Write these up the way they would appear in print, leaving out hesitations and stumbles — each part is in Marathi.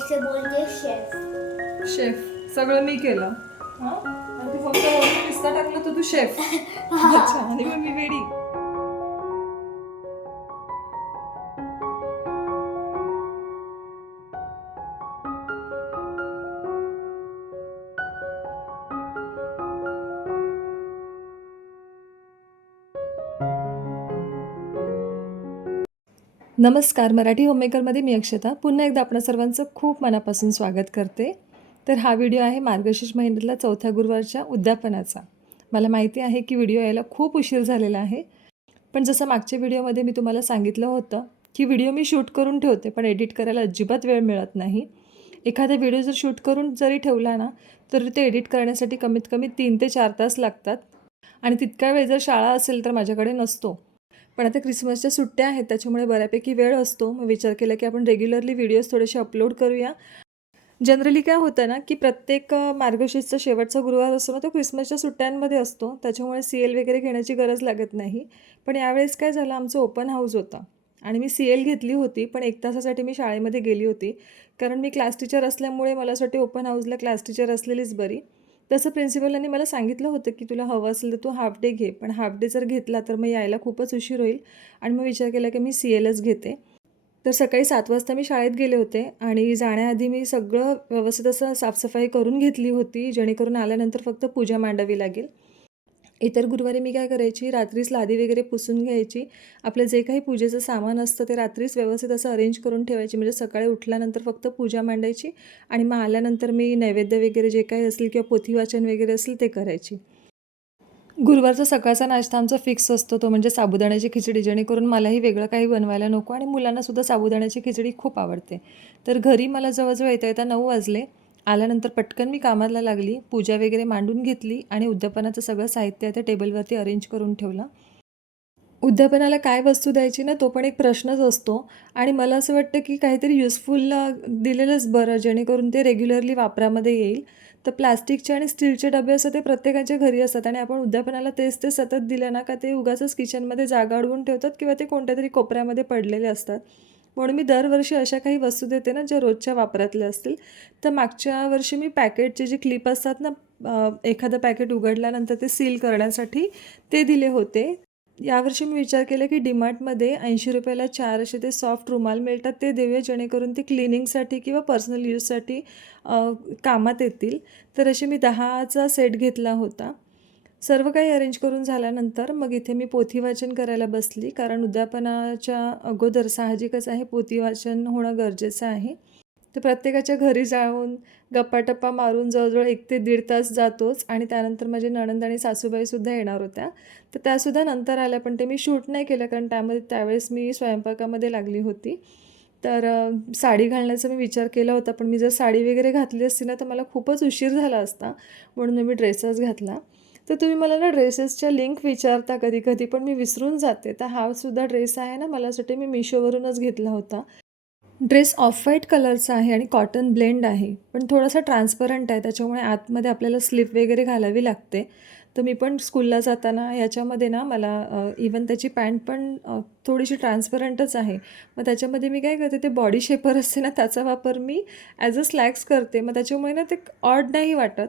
से बोलते शेफ। शेफ सगळं मी केलं हां आणि तू फक्त वरून पिस्ता टाकलं तर तू शेफ अच्छा आणि मग मी वेडी. नमस्कार, मराठी होममेकरमध्ये मी अक्षता पुन्हा एकदा आपणा सर्वांचं खूप मनापासून स्वागत करते. तर हा व्हिडिओ आहे मार्गशीर्ष महिन्यातला चौथ्या गुरुवारच्या उद्यापनाचा. मला माहिती आहे की व्हिडिओ यायला खूप उशीर झालेला आहे, पण जसं मागच्या व्हिडिओमध्ये मी तुम्हाला सांगितलं होतं की व्हिडिओ मी शूट करून ठेवते पण एडिट करायला अजिबात वेळ मिळत नाही. एखादा व्हिडिओ जर शूट करून जरी ठेवला ना तर ते एडिट करण्यासाठी कमीत कमी 3 ते 4 तास लागतात आणि तितका वेळ जर शाळा असेल तर माझ्याकडे नसतो. पण आता क्रिसमसच्या सुट्ट्या आहेत त्याच्यामुळे बऱ्यापैकी वेळ असतो. मग विचार केला की आपण रेग्युलरली व्हिडिओज थोडेसे अपलोड करूया. जनरली काय होतं ना की प्रत्येक मार्गशीर्षचा शेवटचा गुरुवार असतो ना तो क्रिसमसच्या सुट्ट्यांमध्ये असतो, त्याच्यामुळे सीएल वगैरे घेण्याची गरज लागत नाही. पण यावेळेस काय झालं, आमचं ओपन हाऊस होता आणि मी सीएल घेतली होती पण 1 तासासाठी मी शाळेमध्ये गेली होती. कारण मी क्लास टीचर असल्यामुळे मला असं वाटते ओपन हाऊसला क्लास टीचर असलेलीच बरी. तसं प्रिन्सिपलांनी मला सांगितलं होतं की तुला हवं असेल तर तू हाफ डे घे, पण हाफ डे जर घेतला तर मग यायला खूपच उशीर होईल आणि मग विचार केला की मी सीएलच घेते. तर सकाळी 7 वाजता मी शाळेत गेले होते आणि जाण्याआधी मी सगळं व्यवस्थित असं साफसफाई करून घेतली होती, जेणेकरून आल्यानंतर फक्त पूजा मांडावी लागेल. इतर गुरुवारी मी काय करायची, रात्रीच लादी वगैरे पुसून घ्यायची. आपलं जे काही पूजेचं सामान असतं ते रात्रीच व्यवस्थित असं अरेंज करून ठेवायची, म्हणजे सकाळी उठल्यानंतर फक्त पूजा मांडायची आणि मग आल्यानंतर मी नैवेद्य वगैरे जे काही असेल किंवा पोथी वाचन वगैरे असेल ते करायची. गुरुवारचा सकाळचा नाश्ता आमचा फिक्स असतो, तो म्हणजे साबुदाण्याची खिचडी, जेणेकरून मलाही वेगळं काही बनवायला नको आणि मुलांनासुद्धा साबुदाण्याची खिचडी खूप आवडते. तर घरी मला जवळजवळ येता येता 9 वाजले. आल्यानंतर पटकन मी कामाला लागली, पूजा वगैरे मांडून घेतली आणि उद्यापनाचं सगळं साहित्य त्या टेबलवरती अरेंज करून ठेवलं. उद्यापनाला काय वस्तू द्यायची ना तो पण एक प्रश्नच असतो आणि मला असं वाटतं की काहीतरी युजफुल दिलेलंच बरं, जेणेकरून ते रेग्युलरली वापरामध्ये येईल. तर प्लास्टिकचे आणि स्टीलचे डबे असतात ते प्रत्येकाच्या घरी असतात आणि आपण उद्यापनाला तेच ते सतत दिलं ना का ते उगाचच किचनमध्ये जागा अडवून ठेवतात किंवा ते कोणत्यातरी कोपऱ्यामध्ये पडलेले असतात. म्हणून मी दरवर्षी अशा काही वस्तू देते ना ज्या रोजच्या वापरातल्या असतील. तर मागच्या वर्षी मी पॅकेटचे जे क्लिप असतात ना, एखादं पॅकेट उघडल्यानंतर ते सील करण्यासाठी ते दिले होते. यावर्षी मी विचार केला की डीमार्टमध्ये 80 रुपयाला 4 असे ते सॉफ्ट रुमाल मिळतात, ते देऊया, जेणेकरून ते क्लिनिंगसाठी किंवा पर्सनल यूजसाठी कामात येतील. तर असे मी 10चा सेट घेतला होता. सर्व काही अरेंज करून झाल्यानंतर मग इथे मी पोथी वाचन करायला बसली, कारण उद्यापनाच्या अगोदर साहजिकच आहे पोथी वाचन होणं गरजेचं आहे. तर प्रत्येकाच्या घरी जाऊन गप्पाटप्पा मारून जवळजवळ 1 ते 1.5 तास जातोच आणि त्यानंतर माझे नणंद आणि सासूबाईसुद्धा येणार होत्या. तर त्यासुद्धा नंतर आल्या, पण ते मी शूट नाही केलं कारण त्यावेळेस मी स्वयंपाकामध्ये लागली होती. तर साडी घालण्याचा मी विचार केला होता, पण मी जर साडी वगैरे घातली असती ना तर मला खूपच उशीर झाला असता, म्हणून मी ड्रेसच घातला. तर तुम्ही मला ना ड्रेसेसच्या लिंक विचारता कधी कधी, पण मी विसरून जाते. तर हा सुद्धा ड्रेस आहे ना, मला असं वाटते मी मिशोवरूनच घेतला होता. ड्रेस ऑफ व्हाईट कलरचा आहे आणि कॉटन ब्लेंड आहे, पण थोडासा ट्रान्सपरंट आहे, त्याच्यामुळे आतमध्ये आपल्याला स्लीप वगैरे घालावी लागते. तर मी पण स्कूलला जाताना याच्यामध्ये ना मला इवन त्याची पॅन्ट पण थोडीशी ट्रान्सपरंटच आहे. मग त्याच्यामध्ये मी काय करते, ते बॉडी शेपर असते ना त्याचा वापर मी ॲज अ स्लॅक्स करते. मग त्याच्यामुळे ना ते ऑड नाही वाटत.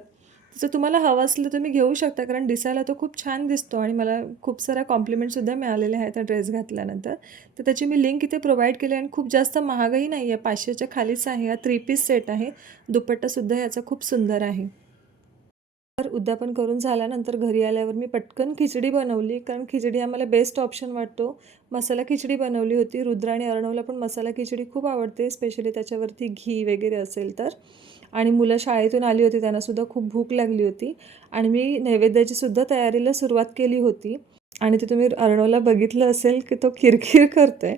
जर तुम्हाला हवं असलं तर तुम्ही घेऊ शकता, कारण दिसायला तो खूप छान दिसतो आणि मला खूप साऱ्या कॉम्प्लिमेंटसुद्धा मिळालेले आहेत त्या ड्रेस घातल्यानंतर. तर त्याची मी लिंक इथे प्रोव्हाइड केली आणि खूप जास्त महागही नाही आहे, 500च्या खालीच आहे. हा 3 पीस सेट आहे. दुपट्टासुद्धा याचा खूप सुंदर आहे. तर उद्यापन करून झाल्यानंतर घरी आल्यावर मी पटकन खिचडी बनवली, कारण खिचडी आम्हाला बेस्ट ऑप्शन वाटतो. मसाला खिचडी बनवली होती. रुद्र आणि अर्णवला पण मसाला खिचडी खूप आवडते, स्पेशली त्याच्यावरती घी वगैरे असेल तर. आणि मुलं शाळेतून आली होती, त्यांनासुद्धा खूप भूक लागली होती आणि मी नैवेद्याचीसुद्धा तयारीला सुरुवात केली होती. आणि ते तुम्ही अर्णवला बघितलं असेल की तो किरकिर करतो आहे.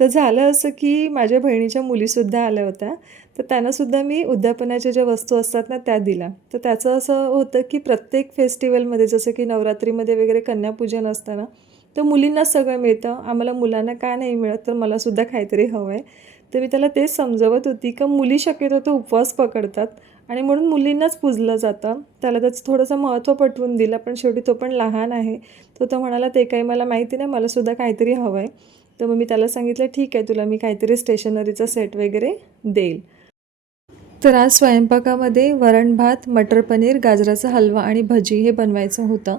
तर झालं असं की माझ्या बहिणीच्या मुलीसुद्धा आल्या होत्या, तर त्यांनासुद्धा मी उद्यापनाच्या ज्या वस्तू असतात ना त्या दिल्या. तर त्याचं असं होतं की प्रत्येक फेस्टिवलमध्ये, जसं की नवरात्रीमध्ये वगैरे कन्यापूजन असतं ना, तर मुलींनाच सगळं मिळतं, आम्हाला मुलांना का नाही मिळत, तर मलासुद्धा काहीतरी हवं आहे. तर मी त्याला तेच समजवत होती की मुली शक्यतो तो उपवास पकडतात आणि म्हणून मुलींनाच पूजलं जातं. त्याला त्याचं थोडंसं महत्त्व पटवून दिलं, पण शेवटी तो पण लहान आहे. तो म्हणाला ते काही मला माहिती नाही, मलासुद्धा काहीतरी हवं आहे. तर मग मी त्याला सांगितलं ठीक आहे, तुला मी काहीतरी स्टेशनरीचा सेट वगैरे देईल. तर आज स्वयंपाकामध्ये वरण भात, मटर पनीर, गाजराचा हलवा आणि भजी हे बनवायचं होतं.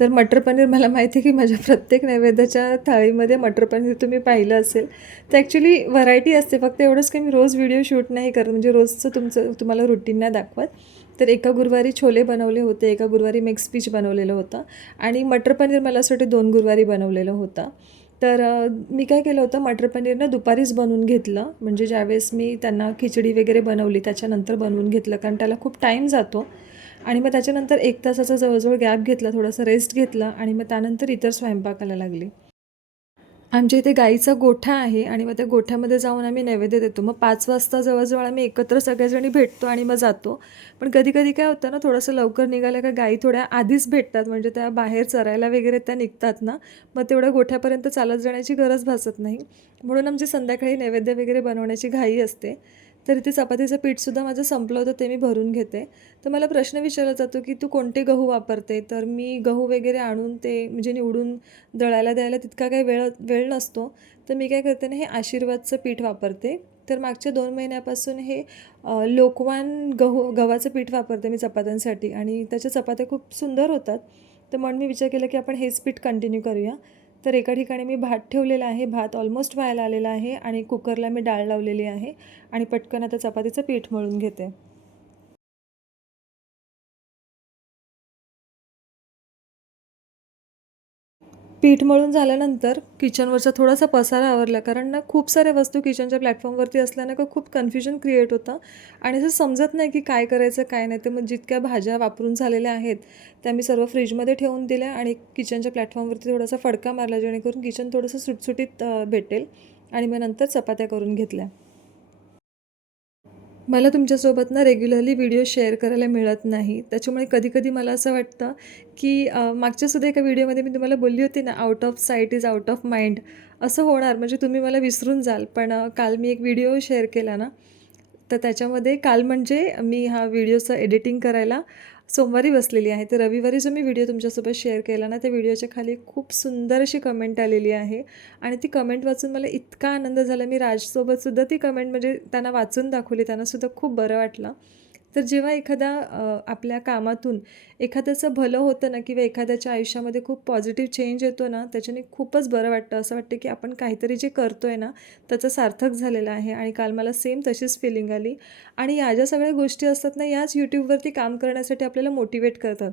तर मटर पनीर मला माहिती आहे की माझ्या प्रत्येक नैवेद्याच्या थाळीमध्ये मटर पनीर तुम्ही पाहिलं असेल. तर ॲक्च्युली व्हरायटी असते, फक्त एवढंच की मी रोज व्हिडिओ शूट नाही करत, म्हणजे रोजचं तुम्हाला रुटीन नाही दाखवत. तर एका गुरुवारी छोले बनवले होते, एका गुरुवारी मिक्स पीच बनवलेलं होतं आणि मटर पनीर मला असं वाटतं 2 गुरुवारी बनवलेलं होतं. तर मी काय केलं होतं, मटर पनीर ना दुपारीच बनवून घेतलं. म्हणजे ज्यावेळेस मी त्यांना खिचडी वगैरे बनवली त्याच्यानंतर बनवून घेतलं, कारण त्याला खूप टाईम जातो. आणि मग त्याच्यानंतर 1 तासाचा जवळजवळ गॅप घेतला, थोडासा रेस्ट घेतला आणि मग त्यानंतर इतर स्वयंपाकाला लागली. आमच्या इथे गाईचा गोठा आहे आणि मग त्या गोठ्यामध्ये जाऊन आम्ही नैवेद्य देतो. मग 5 वाजता जवळ-जवळ आम्ही एकत्र सगळ्याजणी भेटतो आणि मग जातो. पण कधी-कधी काय होतं ना, थोडंसं लवकर निघालं का गाई थोड्या आधीच भेटतात, म्हणजे त्या बाहेर चरायला वगैरे त्या निघतात ना, मग तेवढ्या गोठ्यापर्यंत चालत जाण्याची गरज भासत नाही. म्हणून आमची संध्याकाळी नैवेद्य वगैरे बनवण्याची घाई असते. तर इथे चपातीचं पीठसुद्धा माझं संपलं होतं, ते मी भरून घेते. तर मला प्रश्न विचारला जातो, की "तू कोणते गहू वापरते?" तर मी गहू वगैरे आणून ते म्हणजे निवडून दळायला द्यायला तितका काही वेळ वेळ नसतो. तर मी काय करते ना, हे आशीर्वादचं पीठ वापरते. तर मागच्या 2 महिन्यापासून हे लोकवान गव्हाचं पीठ वापरते मी चपात्यांसाठी आणि त्याच्या चपात्या खूप सुंदर होतात. तर म्हणून मी विचार केला, की आपण हेच पीठ कंटिन्यू करूया. तर एका ठिकाणी मी भात ठेवलेला आहे. भात ऑलमोस्ट व्हायला आलेला आहे आणि कुकरला मी डाळ लावलेली आहे आणि पटकन आता चपातीचं पीठ मळून घेते. पीठ मळून झाल्यानंतर किचनवरचा थोडासा पसारा आवरला, कारण ना खूप साऱ्या वस्तू किचनच्या प्लॅटफॉर्मवरती असल्यानं का खूप कन्फ्युजन क्रिएट होतं आणि असं समजत नाही की काय करायचं काय नाही. तर मग जितक्या भाज्या वापरून झालेल्या आहेत त्या मी सर्व फ्रीजमध्ये ठेवून दिल्या आणि किचनच्या प्लॅटफॉर्मवरती थोडासा फडका मारला, जेणेकरून किचन थोडंसं सुटसुटीत भेटेल आणि मग नंतर चपात्या करून घेतल्या. मला तुमच्यासोबत ना रेग्युलरली व्हिडिओ शेअर करायला मिळत नाही. त्याच्यामुळे कधी-कधी मला असं वाटतं, की मागच्यासुद्धा एका व्हिडिओमध्ये मी तुम्हाला बोलली होती ना, out of site is out of mind. असं होणार, म्हणजे तुम्ही मला विसरून जाल. पण काल मी एक व्हिडिओ शेअर केला ना, तर त्याच्यामध्ये काल म्हणजे मी हा व्हिडिओचं एडिटिंग करायला सोमवारी बसलेली आहे. तर रविवारी जो मी व्हिडिओ तुमच्यासोबत शेअर केला ना, त्या व्हिडिओच्या खाली खूप सुंदर अशी कमेंट आलेली आहे आणि ती कमेंट वाचून मला इतका आनंद झाला. मी राजसोबतसुद्धा ती कमेंट म्हणजे त्यांना वाचून दाखवली. त्यांनासुद्धा खूप बरं वाटलं. तर जेव्हा एखादा आपल्या कामातून एखाद्याचं भलं होतं ना, किंवा एखाद्याच्या आयुष्यामध्ये खूप पॉझिटिव्ह चेंज येतो ना, त्याच्याने खूपच बरं वाटतं. असं वाटतं की आपण काहीतरी जे करतोय ना, त्याचं सार्थक झालेलं आहे आणि काल मला सेम तशीच फिलिंग आली. आणि या ज्या सगळ्या गोष्टी असतात ना, याच यूट्यूबवरती काम करण्यासाठी आपल्याला मोटिवेट करतात.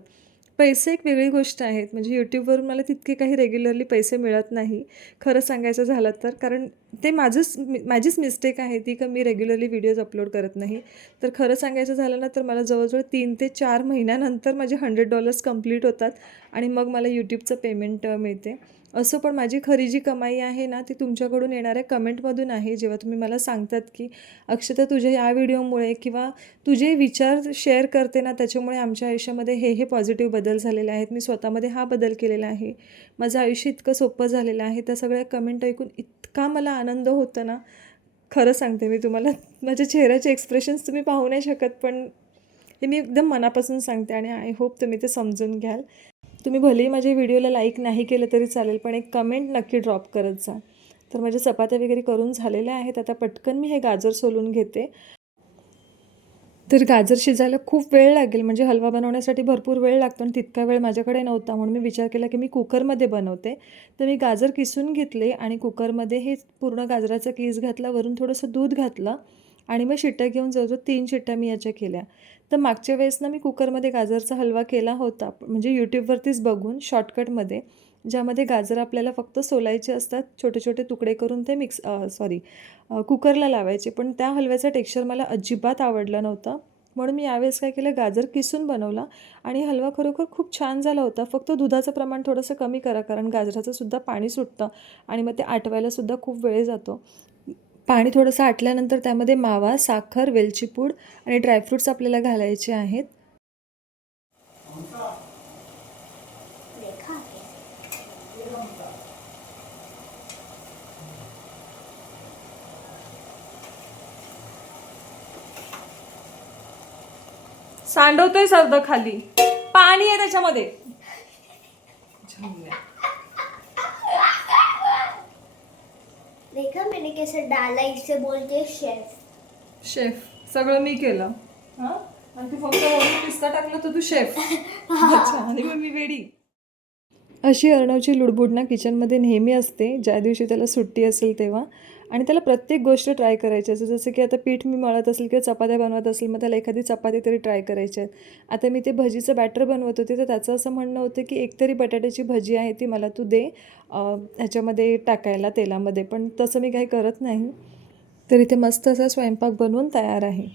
पैसे एक वेगळी गोष्ट आहेत. म्हणजे यूट्यूबवरून मला तितके काही रेग्युलरली पैसे मिळत नाही, खरं सांगायचं झालं तर. कारण ते माझीच मिस्टेक आहे ती, का मी रेग्युलरली व्हिडिओज अपलोड करत नाही. तर खरं सांगायचं झालं ना, तर मला जवळजवळ 3 ते 4 महिन्यानंतर माझे $100 कंप्लीट होतात आणि मग मला यूट्यूबचं पेमेंट मिळते. असं पण माझी खरी जी कमाई आहे ना, ती तुमच्याकडून येणाऱ्या कमेंटमधून आहे. जेव्हा तुम्ही मला सांगतात, की "अक्षता, तुझ्या या व्हिडिओमुळे किंवा तुझे विचार शेअर करते ना, त्याच्यामुळे आमच्या आयुष्यामध्ये हे पॉझिटिव्ह बदल झालेले आहेत. मी स्वतःमध्ये हा बदल केलेला आहे. माझं आयुष्य इतकं सोपं झालेलं आहे." त्या सगळ्या कमेंट ऐकून इतका मला आनंद होतो ना, खरं सांगते मी तुम्हाला. माझ्या चेहऱ्याचे एक्सप्रेशन्स तुम्ही पाहू नाही शकत, पण हे मी एकदम मनापासून सांगते आणि आय होप तुम्ही ते समजून घ्याल. तुम्ही भलेही माझ्या व्हिडिओला लाईक नाही केलं तरी चालेल, पण एक कमेंट नक्की ड्रॉप करत जा. तर माझ्या चपात्या वगैरे करून झालेल्या आहेत. आता पटकन मी हे गाजर सोलून घेते. तर गाजर शिजायला खूप वेळ लागेल, म्हणजे हलवा बनवण्यासाठी भरपूर वेळ लागतो आणि तितका वेळ माझ्याकडे नव्हता, म्हणून मी विचार केला की मी कुकरमध्ये बनवते. तर मी गाजर किसून घेतले आणि कुकरमध्ये हे पूर्ण गाजराचा कीस घातला, वरून थोडंसं दूध घातलं आणि मग शिट्ट्या घेऊन जवळजवळ 3 शिट्ट्या मी याच्या केल्या. तर मागच्या वेळेस ना मी कुकरमध्ये गाजरचा हलवा केला होता, म्हणजे यूट्यूबवरतीच बघून शॉर्टकटमध्ये, ज्यामध्ये गाजर आपल्याला फक्त सोलायचे असतात, छोटे छोटे तुकडे करून ते कुकरला लावायचे. पण त्या हलव्याचा टेक्स्चर मला अजिबात आवडलं नव्हतं. म्हणून मी यावेळेस काय केलं, गाजर किसून बनवला आणि हलवा खरोखर खूप छान झाला होता. फक्त दुधाचं प्रमाण थोडंसं कमी करा, कारण गाजराचं सुद्धा पाणी सुटतं आणि मग ते आटवायलासुद्धा खूप वेळ जातो. पाणी थोडंसं आटल्यानंतर त्यामध्ये मावा, साखर, वेलची पूड आणि ड्रायफ्रूट्स आपल्याला घालायचे आहेत. सांडवतोय सर्द खाली, पाणी आहे त्याच्यामध्ये. देखा मैंने कैसे डाला, इसे बोलते हैं शेफ। शेफ सगळं मी केलं. हां, आणि तू फक्त वरून पिस्ता टाकलं तर तू शेफ. अच्छा, आणि मग मी वेडी. अशी अर्णवची लुडबुड ना किचनमध्ये नेहमी असते, ज्या दिवशी त्याला सुट्टी असेल तेव्हा. आणि त्याला प्रत्येक गोष्ट ट्राय करायची असते. जसं की आता पीठ मी मळत असेल किंवा चपात्या बनवत असेल, मग त्याला एखादी चपाती तरी ट्राय करायची आहे. आता मी ते भजीचं बॅटर बनवत होते, तर त्याचं असं म्हणणं होतं की एकतरी बटाट्याची भजी आहे ती मला तू दे ह्याच्यामध्ये टाकायला तेलामध्ये. पण तसं मी काही करत नाही. तर इथे मस्त असा स्वयंपाक बनवून तयार आहे.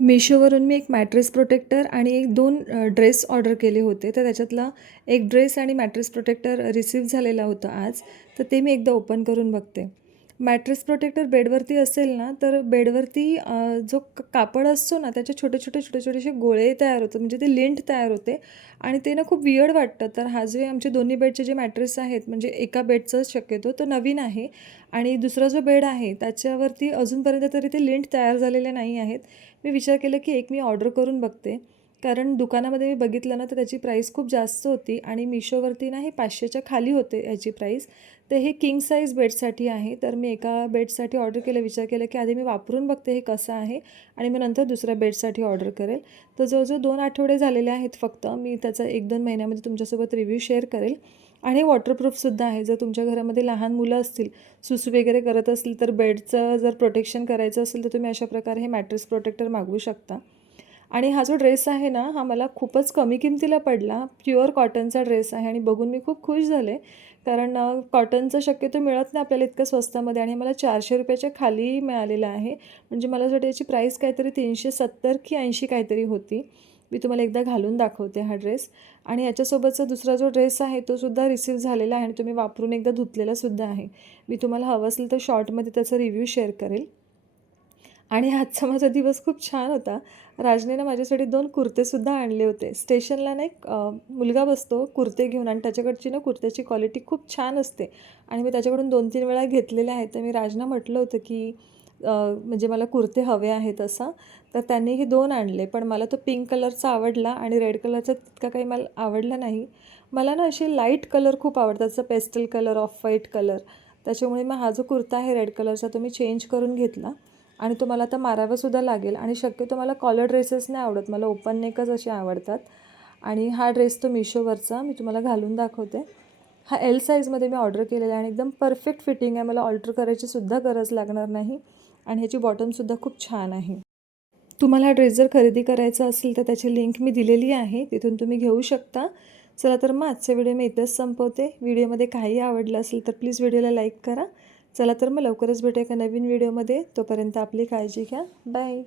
मिशोवरून मी एक मॅट्रेस प्रोटेक्टर आणि एक 2 ड्रेस ऑर्डर केले होते. तर त्याच्यातला एक ड्रेस आणि मॅट्रेस प्रोटेक्टर रिसीव्ह झालेला होता आज. तर ते मी एकदा ओपन करून बघते. मॅट्रेस प्रोटेक्टर बेडवरती असेल ना, तर बेडवरती जो कापड असतो ना, त्याचे छोटे-छोटे गोळे तयार होतात. म्हणजे ते लिंट तयार होते आणि ते ना खूप वियर्ड वाटतं. तर हा जे आमचे दोन्ही बेडचे जे मॅट्रेस आहेत, म्हणजे एका बेडचाच शक्यतो तो नवीन आहे आणि दुसरा जो बेड आहे त्याच्यावरती अजूनपर्यंत तरी ते लिंट तयार झालेले नाही आहेत. मी विचार केला की एक मी ऑर्डर करून बघते. कारण दुकानामध्ये मी बघितलं ना, तर त्याची प्राईस खूप जास्त होती आणि मिशोवरती ना हे 500च्या खाली होते याची प्राईस. तर हे किंग साईज बेडसाठी आहे. तर मी एका बेडसाठी ऑर्डर केलं. विचार केला की आधी मी वापरून बघते हे कसं आहे आणि मग नंतर दुसऱ्या बेडसाठी ऑर्डर करेल. तर जवळजवळ 2 आठवडे झालेले आहेत फक्त. मी त्याचा 1-2 महिन्यामध्ये तुमच्यासोबत रिव्ह्यू शेअर करेल. आणि हे वॉटरप्रूफसुद्धा आहे. जर तुमच्या घरामध्ये लहान मुलं असतील, सुसू वगैरे करत असतील, तर बेडचं जर प्रोटेक्शन करायचं असेल, तर तुम्ही अशा प्रकारे हे मॅट्रेस प्रोटेक्टर मागवू शकता. आणि हा जो ड्रेस आहे ना, हा मला खूपच कमी किमतीला पडला. प्युअर कॉटनचा ड्रेस आहे आणि बघून मी खूप खुश झाले. कारण कॉटनचं शक्यतो मिळत नाही आपल्याला इतकं स्वस्तामध्ये आणि मला ₹400च्या खाली मिळालेलं आहे. म्हणजे मला असं वाटतं याची प्राईस काहीतरी 370 की 80 काहीतरी होती. मी तुम्हाला एकदा घालून दाखवते हा ड्रेस. आणि याच्यासोबतचा दुसरा जो ड्रेस आहे तो सुद्धा रिसीव्ह झालेला आहे आणि तुम्ही वापरून एकदा धुतलेलासुद्धा आहे. मी तुम्हाला हवं असेल तर शॉर्टमध्ये त्याचा रिव्ह्यू शेअर करेल. आणि आजचा माझा दिवस खूप छान होता. राजने ना माझ्यासाठी 2 कुर्तेसुद्धा आणले होते. स्टेशनला ना एक मुलगा बसतो कुर्ते घेऊन आणि त्याच्याकडची ना कुर्त्याची क्वालिटी खूप छान असते आणि मी त्याच्याकडून 2-3 वेळा घेतलेले आहेत. तर मी राजना म्हटलं होतं की म्हणजे मला कुर्ते हवे आहेत असं. तर त्यांनी हे 2 आणले. पण मला तो पिंक कलरचा आवडला आणि रेड कलरचा तितका काही मला आवडला नाही. मला ना असे लाईट कलर खूप आवडतात. जसं pastel colour, off white colour. त्याच्यामुळे मग हा जो कुर्ता आहे रेड कलरचा तो मी चेंज करून घेतला. आणि तो मला आता मारावासुद्धा लागेल आणि शक्यतो मला कॉलर ड्रेसेस नाही आवडत. मला ओपन नेकच असे आवडतात. आणि हा ड्रेस तो मिशोवरचा मी तुम्हाला घालून दाखवते. हा एल साईजमध्ये मी ऑर्डर केलेला आहे आणि एकदम परफेक्ट फिटिंग आहे. मला ऑल्टर करायचीसुद्धा गरज लागणार नाही आणि ह्याची बॉटमसुद्धा खूप छान आहे. तुम्हाला हा ड्रेस जर खरेदी करायचा असेल तर त्याची लिंक मी दिलेली आहे. तिथून तुम्ही घेऊ शकता. चला तर मग आजचा व्हिडिओ मी इथंच संपवते. व्हिडिओमध्ये काही आवडलं असेल तर प्लीज व्हिडिओला लाईक करा. चला तर मग लवकरच भेटूया एका नवीन व्हिडिओमध्ये. तोपर्यंत आपली काळजी घ्या. बाय.